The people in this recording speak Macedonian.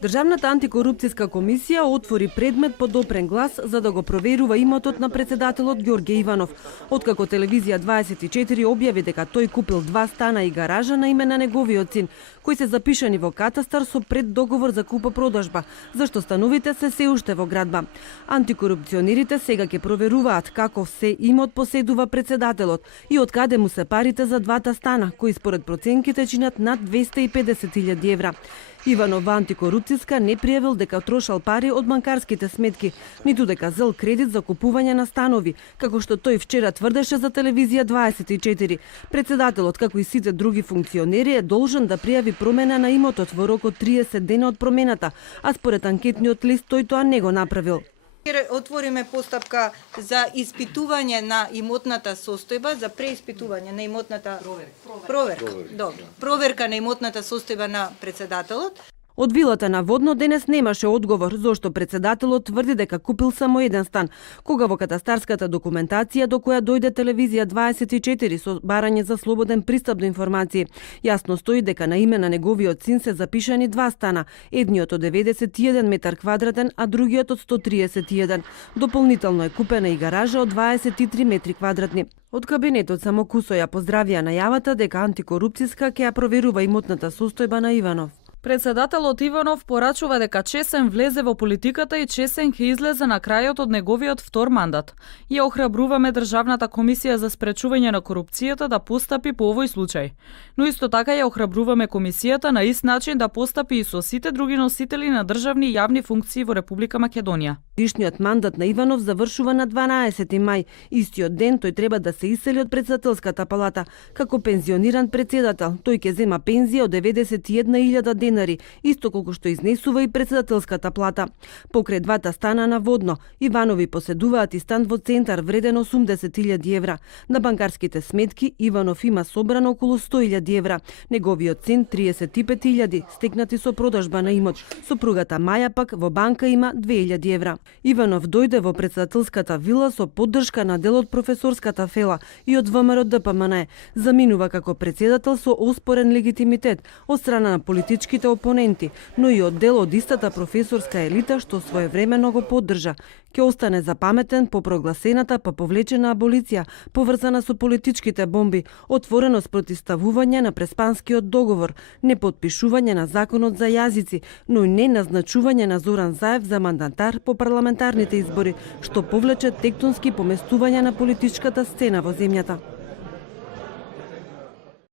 Државната антикорупцијска комисија отвори предмет по допрен глас за да го проверува имотот на председателот Ѓорѓе Иванов. Откако телевизија 24 објави дека тој купил 2 стана и гаража на име на неговиот син, кои се запишани во катастар со преддоговор за купо-продажба, зашто становите се уште во градба. Антикорупционерите сега ќе проверуваат каков се имот поседува председателот и од каде му се парите за двата стана, кои според проценките чинат над 250.000 евра. Иванов во антикорупцијска не пријавил дека трошал пари од банкарските сметки, ниту дека зел кредит за купување на станови, како што тој вчера тврдеше за телевизија 24. Председателот, како и сите други функционери, е должен да пријави промена на имотот во рок од 30 дена од промената, а според анкетниот лист тој тоа не го направил. Отвориме постапка за испитување на имотната состојба, за преиспитување на имотната проверка на имотната состојба на председателот. Од вилата на Водно денес немаше одговор зошто председателот тврди дека купил само еден стан, кога во катастарската документација до која дојде телевизија 24 со барање за слободен пристап до информации, јасно стои дека на име на неговиот син се запишани 2 стана, едниот од 91 метар квадратен, а другиот од 131. Дополнително е купена и гаража од 23 метри квадратни. Од кабинетот само Кусо ја поздравија најавата дека антикорупцијска ќе ја проверува имотната состојба на Иванов. Председателот Иванов порачува дека чесен влезе во политиката и чесен ќе излезе на крајот од неговиот втор мандат. Ја охрабруваме Државната комисија за спречување на корупцијата да постапи по овој случај. Но исто така ја охрабруваме комисијата на ист начин да постапи и со сите други носители на државни и јавни функции во Република Македонија. Годишниот мандат на Иванов завршува на 12 мај. Истиот ден тој треба да се исели од председателската палата. Како пензиониран председател, тој ќе зема пензија од 91.000 денари, исто колку што изнесува и председателската плата. Покрај двата стана на Водно, Иванови поседуваат и стан во центар вреден 80.000 евра. На банкарските сметки Иванов има собрано околу 100.000 евра. Неговиот син 35.000 стекнати со продажба на имот. Сопругата Маја пак во банка има 2.000 евра. Иванов дојде во председателската вила со поддршка на дел од професорската фела и од ВМРО ДПМН. Заминува како председател со оспорен легитимитет од страна на политичките опоненти, но и од дел од истата професорска елита што своевремено го поддржа. Ќе остане запаметен по прогласената па повлечена аболиција, поврзана со политичките бомби, отвореност противставување на Преспанскиот договор, непотпишување на законот за јазици, но и не назначување на Зоран Заев за мандатар по парламентарните избори, што повлече тектонски поместување на политичката сцена во земјата.